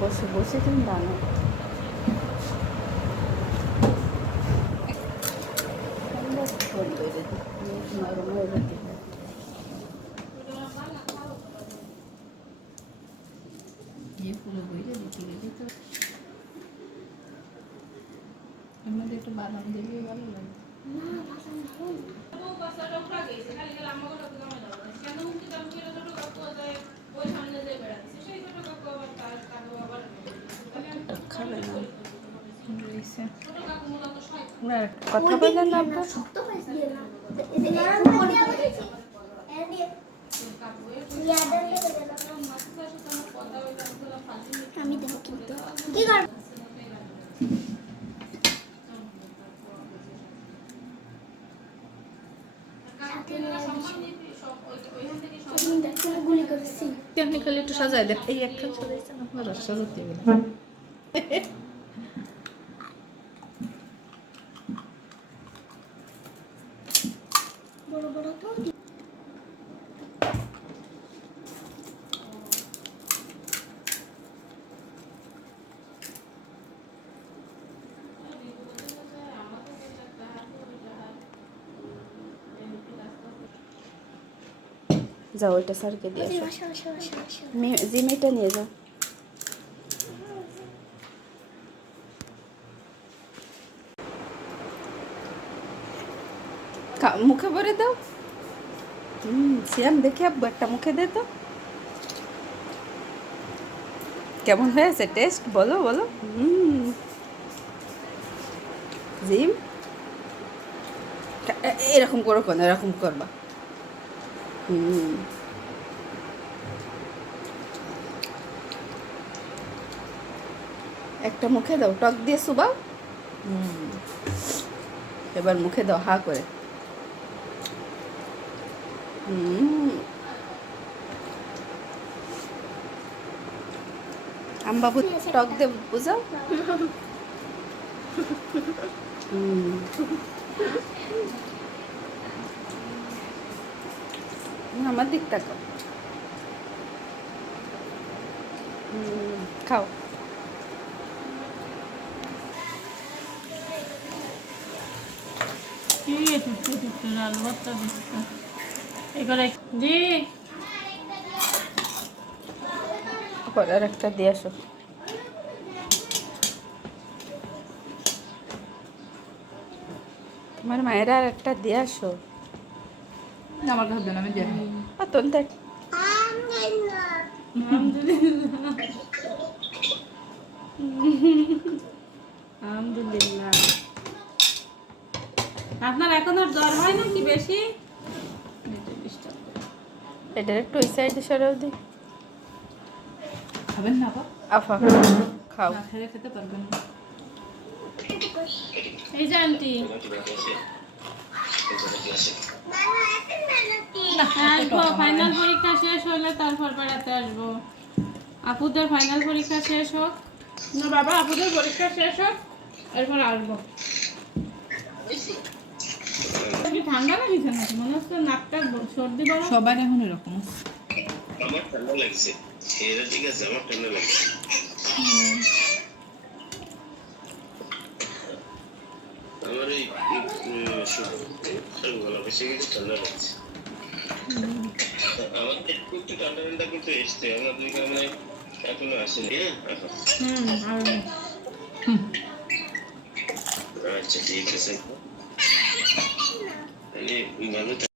বসে বসে তুমি দানো একটু বাদাম দিলে ভালো লাগে। কথা বললেন না আমি দেবো কিন্তু কি করব আপনি খালি একটু সাজায় দেখ এই একখান সাজাইছেন আপনার সাজাতে হবে বড় বড় তো যাও ওইটা স্যারকে দিয়ে জিমেটা নিয়ে যাও মুখে ভরে দাও সিয়াম দেখে আব্বু একটা মুখে দে তো কেমন হয়েছে টেস্ট বলো বলো জিম এরকম করো কেন এরকম করবা একটা মুখে দাও টক দিয়ে সুবাও এবার মুখে দাও হা করে আমবাবু টক দে বুঝাও আমার দিক তাকাও খাও আর একটা দিয়ে আসো তোমার মায়ের আর একটা দিয়ে আসো আমার কাছে আমি দিয়ে অতন দেখ আলহামদুলিল্লাহ আপনার এখন আর জ্বর হয় না কি বেশি এটা একটু ওই সাইডে সরাও দিই খাবেন না আফা খাও না খেলে খেতে পারবেন না এই যে আন্টি আসবো ফাইনাল পরীক্ষা শেষ হলে তারপর বেড়াতে আসবো আপুদের ফাইনাল পরীক্ষা শেষ হোক না বাবা আপুদের পরীক্ষা শেষ হোক এরপর আসবো ঠান্ডা লাগছে নাকি মনে হচ্ছে নাকটা সর্দি বড় সবার এখন এরকম আমার ঠান্ডা লাগছে এরা ঠিক আছে আমার ঠান্ডা লাগছে আমার এই গলা বেশি গেছে ঠান্ডা লাগছে আমাদের একটু ঠান্ডা ঠান্ডা কিন্তু এসছে আমাদের মানে এখনো আসেনি আচ্ছা ঠিক আছে